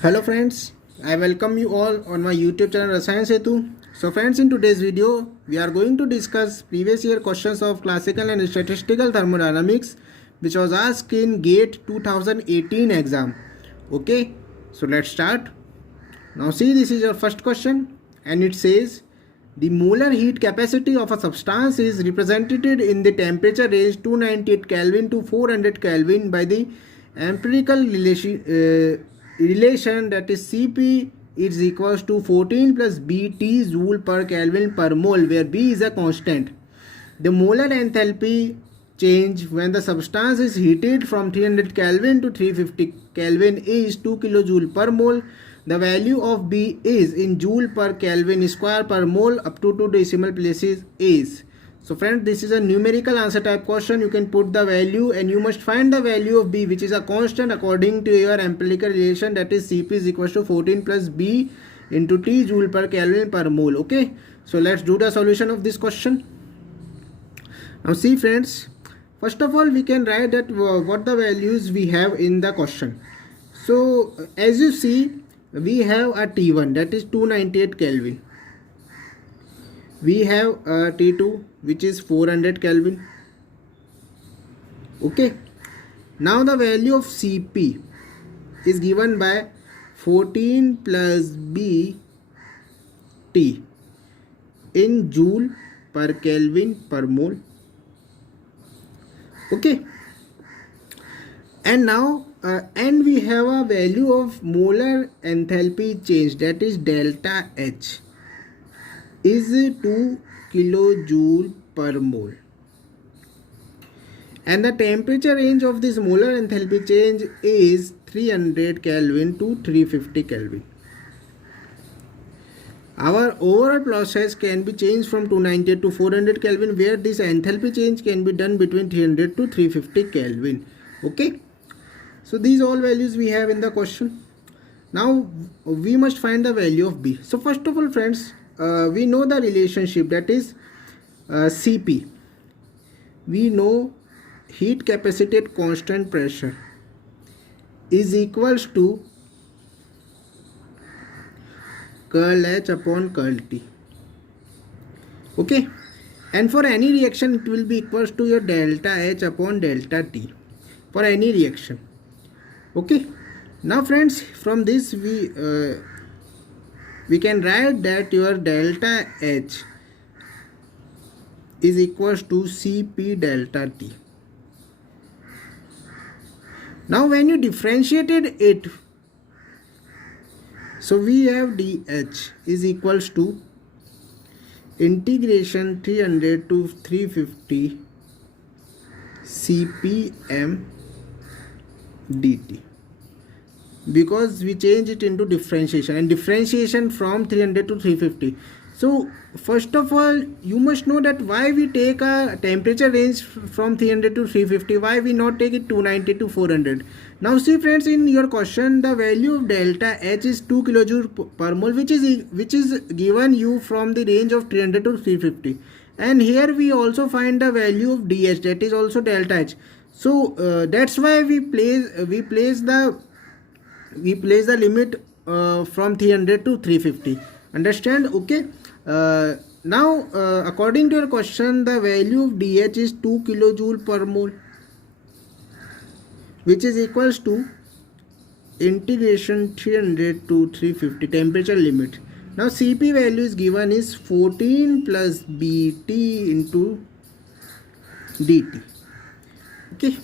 Hello friends, I welcome you all on my YouTube channel Rasayan Setu. So friends, in today's video, we are going to discuss previous year questions of classical and statistical thermodynamics which was asked in GATE 2018 exam. Okay, so let's start. Now see, this is your first question and it says the molar heat capacity of a substance is represented in the temperature range 298 Kelvin to 400 Kelvin by the empirical relation that is Cp is equals to 14 plus Bt joule per Kelvin per mole, where B is a constant. The molar enthalpy change when the substance is heated from 300 Kelvin to 350 Kelvin is 2 kilojoule per mole. The value of B is in joule per Kelvin square per mole up to 2 decimal places is. So friends, this is a numerical answer type question. You can put the value and you must find the value of B, which is a constant according to your empirical relation, that is Cp is equals to 14 plus B into T joule per Kelvin per mole. Okay, so let's do the solution of this question. Now see friends, first of all we can write that what the values we have in the question. So as you see, we have a T1 that is 298 Kelvin. We have a T2 which is 400 Kelvin. Okay, now the value of Cp is given by 14 plus B T in joule per Kelvin per mole. Okay, and now and we have a value of molar enthalpy change, that is delta H is 2 kilojoule per mole, and the temperature range of this molar enthalpy change is 300 Kelvin to 350 Kelvin. Our overall process can be changed from 298 to 400 Kelvin, where this enthalpy change can be done between 300 to 350 Kelvin. Okay, so these all values we have in the question. Now we must find the value of B. So first of all friends, we know the relationship, that is Cp. We know heat capacity at constant pressure is equals to curl H upon curl T. Okay, and for any reaction it will be equals to your delta H upon delta T for any reaction. Okay, now friends, from this we can write that your delta H is equals to Cp delta T. Now when you differentiated it, so we have dH is equals to integration 300 to 350 Cpm dt, because we change it into differentiation, and differentiation from 300 to 350. So first of all you must know that why we take a temperature range from 300 to 350, why we not take it 290 to 400. Now see friends, in your question the value of delta H is 2 kilojoule per mole, which is given you from the range of 300 to 350, and here we also find the value of dH, that is also delta H. So that's why we place the limit from 300 to 350. Understand? Okay, now according to your question the value of dH is 2 kilojoule per mole, which is equals to integration 300 to 350 temperature limit. Now Cp value is given is 14 plus Bt into dt. Okay,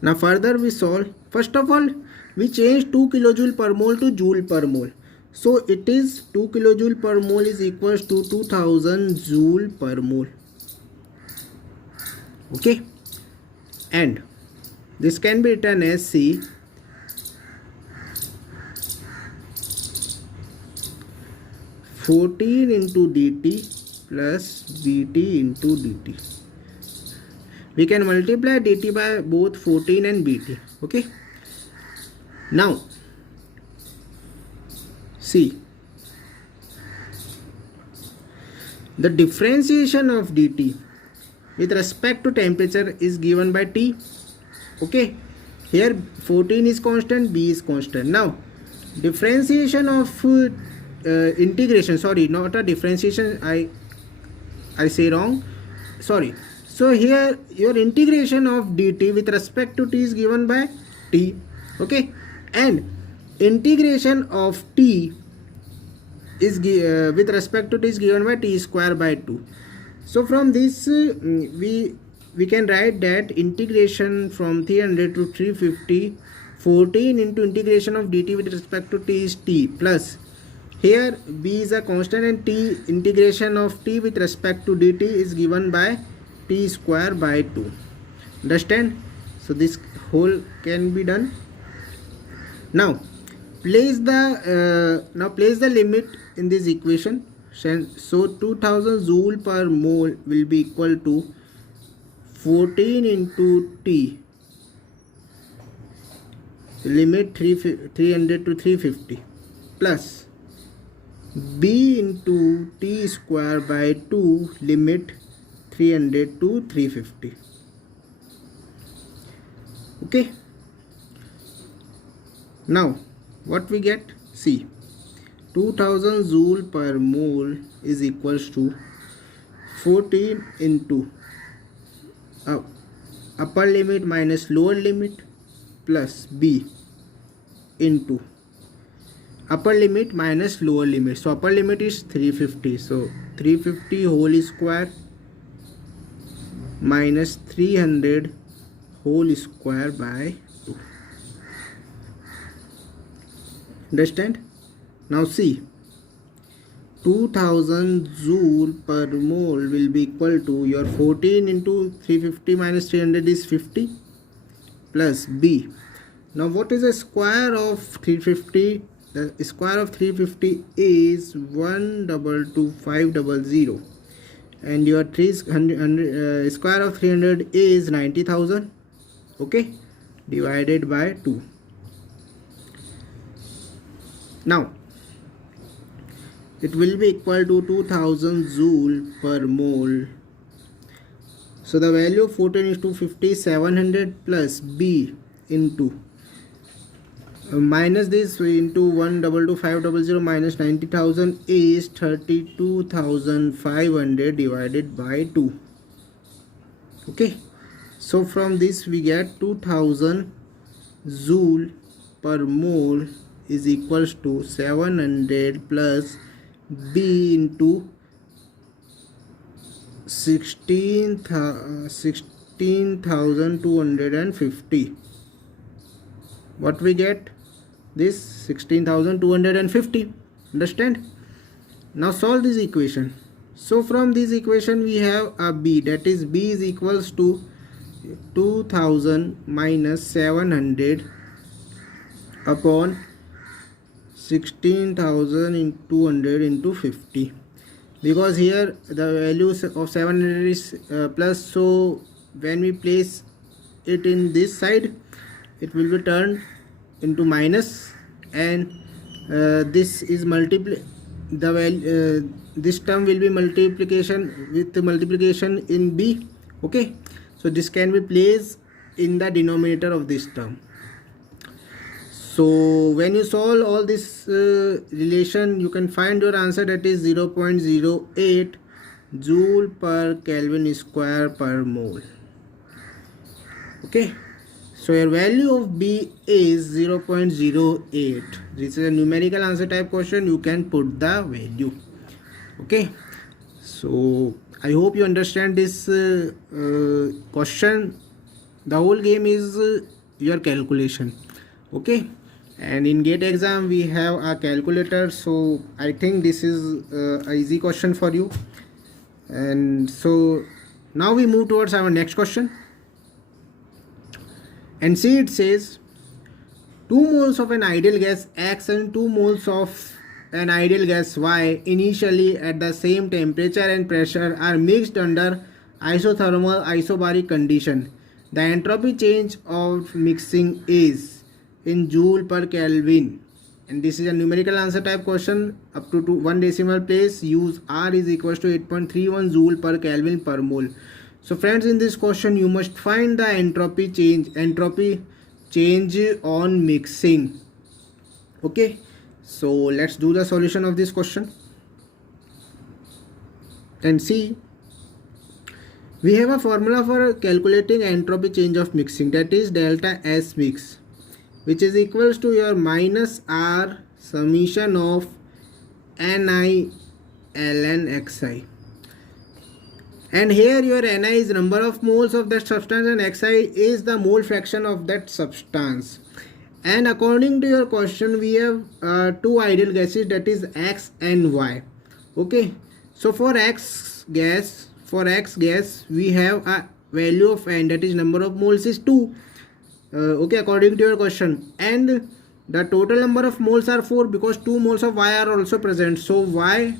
now further we solve. First of all we change 2 kilojoule per mole to joule per mole. So it is 2 kilojoule per mole is equals to 2000 joule per mole. Okay, and this can be written as C 14 into dt plus Bt into dt. We can multiply dt by both 14 and Bt. Okay, now see, the differentiation of dt with respect to temperature is given by T. Okay, Here 14 is constant, B is constant. Now differentiation of integration, sorry, not a differentiation, I say wrong, sorry. So here your integration of dt with respect to t is given by t, okay, and integration of t is with respect to t is given by t square by 2. So from this we can write that integration from 300 to 350, 14 into integration of dt with respect to t is t, plus here b is a constant and t integration of t with respect to dt is given by t square by 2. Understand? So this whole can be done. Now place the limit in this equation. So 2000 joule per mole will be equal to 14 into t, limit 300 to 350, plus b into t square by 2, limit 300 to 350. Okay, now what we get? See, 2000 joule per mole is equals to 14 into upper limit minus lower limit plus b into upper limit minus lower limit. So upper limit is 350, so 350 whole square minus 300 whole square by 2. Understand? Now see, 2000 joule per mole will be equal to your 14 into 350 minus 300 is 50, plus b. Now what is the square of 350? The square of 350 is 122,500, and your square of 300 is 90,000, okay, divided by 2. Now it will be equal to 2000 joule per mole. So the value of 14 is 250, 700 plus b into minus this into 122,500 minus 90,000 is 32,500 divided by 2. Okay, so from this we get 2000 joule per mole is equals to 700 plus b into 16,250. What we get? This 16,250. Understand? Now solve this equation. So from this equation we have a b, that is b is equals to 2000 minus 700 upon 16,200 into 50, because here the values of 700 is plus, so when we place it in this side it will be turned into minus, and this is this term will be multiplication with the multiplication in b. Okay, so this can be placed in the denominator of this term. So when you solve all this relation, you can find your answer, that is 0.08 joule per Kelvin square per mole. Okay, so your value of B is 0.08. This is a numerical answer type question. You can put the value. Okay, so I hope you understand this question. The whole game is your calculation. Okay, and in GATE exam we have a calculator, so I think this is a easy question for you. And so now we move towards our next question, and see, it says 2 moles of an ideal gas X and 2 moles of an ideal gas Y initially at the same temperature and pressure are mixed under isothermal isobaric condition. The entropy change of mixing is in joule per Kelvin, and this is a numerical answer type question up to 1 decimal place. Use R is equals to 8.31 joule per Kelvin per mole. So friends, in this question you must find the entropy change change on mixing. Okay, so let's do the solution of this question and see. We have a formula for calculating entropy change of mixing, that is delta S mix, which is equals to your minus R summation of Ni ln xi. And here your Ni is number of moles of that substance and Xi is the mole fraction of that substance. And according to your question, we have two ideal gases, that is X and Y. Okay, so for X gas, we have a value of N, that is number of moles is 2. Okay, according to your question, and the total number of moles are 4 because 2 moles of Y are also present. So Y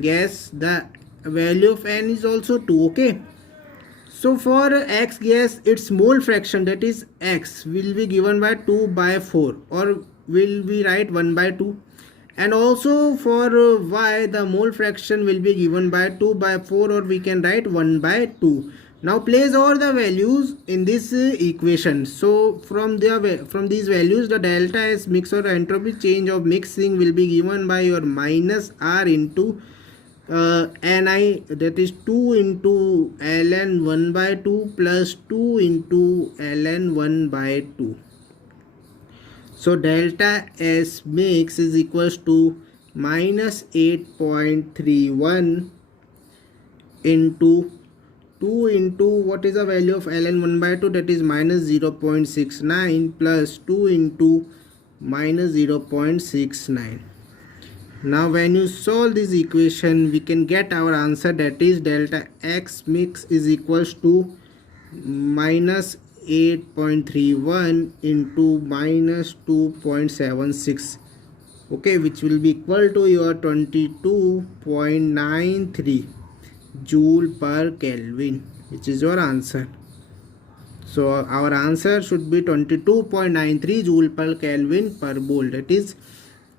gas, the value of N is also 2. Okay, so for X gas, its mole fraction, that is X, will be given by 2 by 4, or will we write 1 by 2. And also for Y, the mole fraction will be given by 2 by 4, or we can write 1 by 2. Now place all the values in this equation. So from these values, the delta S mix or entropy change of mixing will be given by your minus R into Ni, that is 2 into ln 1 by 2 plus 2 into ln 1 by 2. So delta S mix is equals to minus 8.31 into 2 into what is the value of ln 1 by 2, that is minus 0.69 plus 2 into minus 0.69. Now when you solve this equation, we can get our answer, that is delta X mix is equals to minus 8.31 into minus 2.76. Okay, which will be equal to your 22.93 joule per Kelvin, which is your answer. So our answer should be 22.93 joule per Kelvin per mole, that is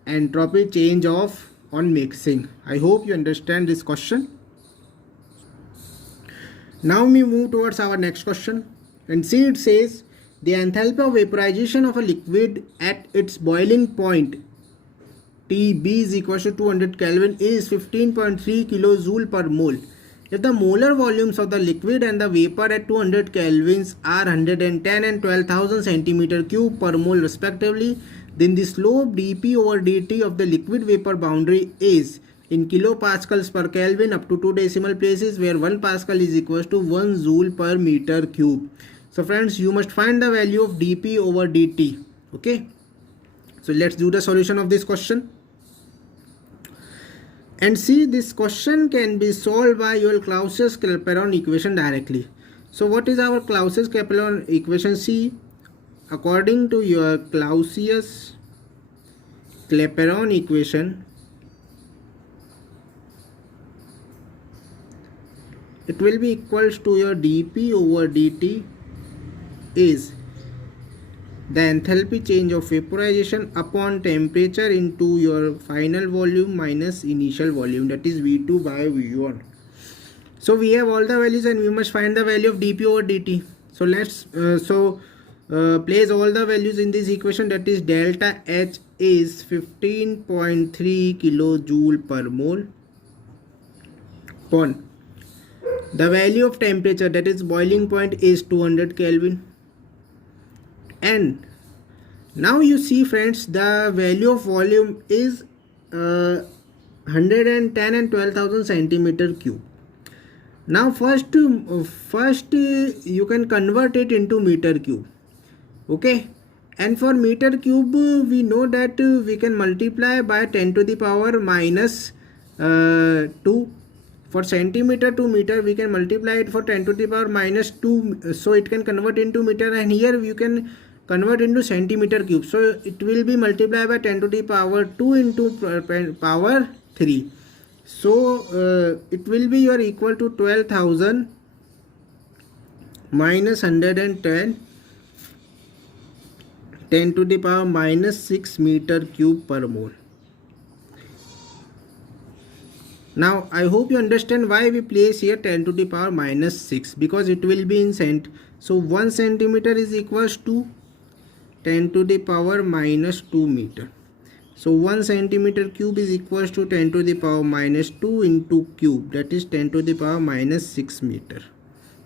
entropy change of on mixing. I hope you understand this question. Now we move towards our next question, and see, it says the enthalpy of vaporization of a liquid at its boiling point Tb is equal to 200 Kelvin is 15.3 kilojoule per mole. If the molar volumes of the liquid and the vapor at 200 kelvins are 110 and 12,000 centimeter cube per mole respectively, then the slope dP over dt of the liquid vapor boundary is in kilopascals per Kelvin up to 2 decimal places, where 1 pascal is equal to 1 joule per meter cube. So friends, you must find the value of dP over dt. Okay, so let's do the solution of this question. And see, this question can be solved by your Clausius-Clapeyron equation directly. So what is our Clausius-Clapeyron equation? See, according to your Clausius-Clapeyron equation, it will be equals to your dP over dt is the enthalpy change of vaporization upon temperature into your final volume minus initial volume, that is V2 by V1. So we have all the values and we must find the value of dP over dt. So let's place all the values in this equation, that is delta H is 15.3 kilojoule per mole upon the value of temperature, that is boiling point, is 200 Kelvin. And now you see friends, the value of volume is 110 and 12,000 centimeter cube. Now first you can convert it into meter cube. Okay, and for meter cube we know that we can multiply by 10 to the power minus 2. For centimeter to meter, we can multiply it for 10 to the power minus 2. So it can convert into meter, and here you can convert into centimeter cube. So it will be multiplied by 10 to the power 2 into power 3. So it will be your equal to 12,000 minus 110 10 to the power minus 6 meter cube per mole. Now I hope you understand why we place here 10 to the power minus 6, because it will be in cent. So 1 centimeter is equals to 10⁻⁻2 meter. So 1 centimeter cube is equals to 10⁻⁻2 into cube, that is 10⁻⁻6 meter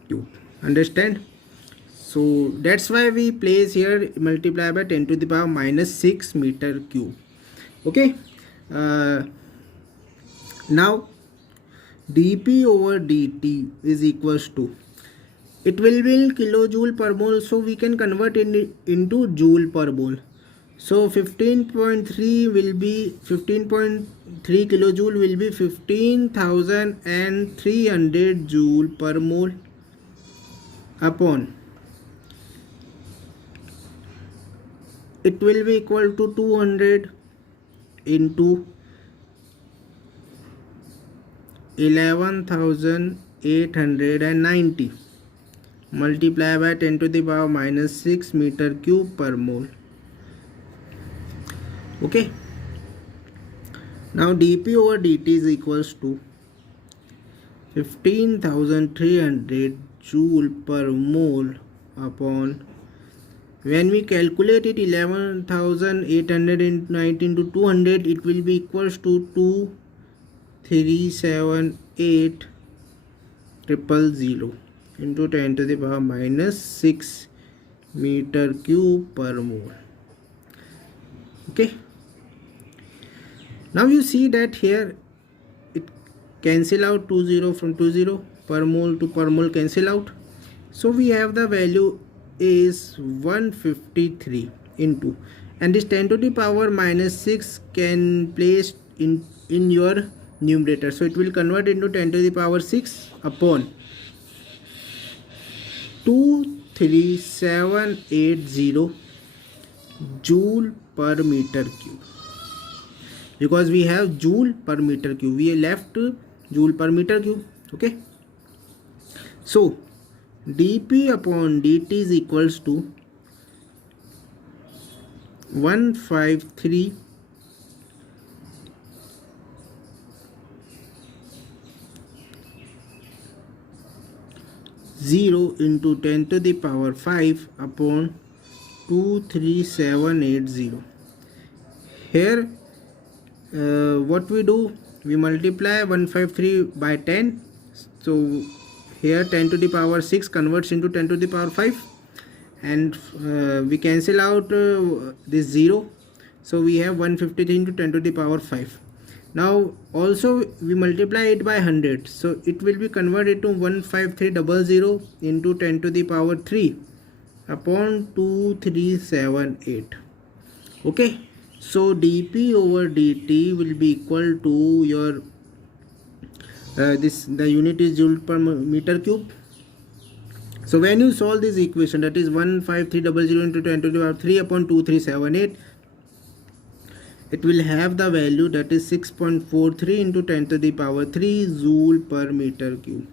cube. Understand? So that's why we place here multiply by 10⁻⁻6 meter cube. Okay. Now dp over dt is equals to, it will be in kilojoule per mole, so we can convert it into joule per mole. So 15.3 will be 15.3 kilojoule will be 15,300 joule per mole upon, it will be equal to 200 into 11,890 multiply by 10⁻⁻6 meter cube per mole. Okay. Now dp over dt is equals to 15,300 joule per mole upon, when we calculate it 11,890 into 200, it will be equals to 2,378,000 into 10⁻⁻6 meter cube per mole. Okay. Now you see that here it cancel out 20 from 20, per mole to per mole cancel out. So we have the value is 153 into, and this 10⁻⁻6 can place in your numerator, so it will convert into 10⁻6 upon 23780 joule per meter cube, because we have joule per meter cube, we left joule per meter cube. Okay. So dp upon dt is equals to 153 0 into 10⁵ upon 23780. Here what we do, we multiply 153 by 10, so here 10⁶ converts into 10⁵, and we cancel out this 0, so we have 153 into 10⁵. Now also we multiply it by 100, so it will be converted to 15300 into 10⁵ upon 2378. Okay. So dp over dt will be equal to your the unit is joule per meter cube. So when you solve this equation, that is 15300 into 10⁵ upon 2378, it will have the value that is 6.43 into 10⁵ joule per meter cube.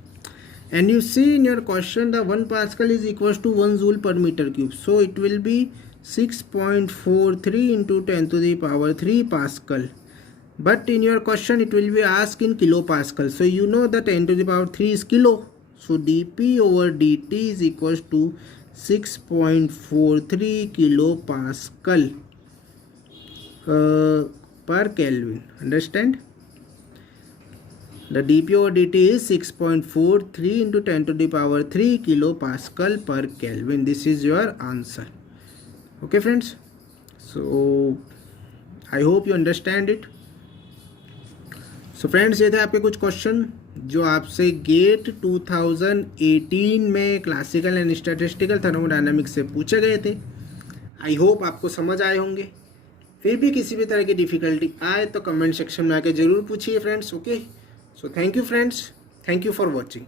And you see in your question the 1 Pascal is equals to 1 joule per meter cube, so it will be 6.43 into 10⁵ Pascal. But in your question it will be asked in kilopascal, so you know that 10⁵ is kilo, so dp over dt is equals to 6.43 kilopascal per Kelvin. Understand? The dp over dt is 6.43 into 10⁵ kilopascal per Kelvin. This is your answer. Okay friends, so I hope you understand it. So friends, ये थे आपके कुछ question जो आपसे gate 2018 में classical and statistical thermodynamics से पूछे गए थे. आई होप आपको समझ आए होंगे. फिर भी किसी भी तरह की डिफ़िकल्टी आए तो कमेंट सेक्शन में आके ज़रूर पूछिए friends. Okay, so thank you friends, thank you for watching.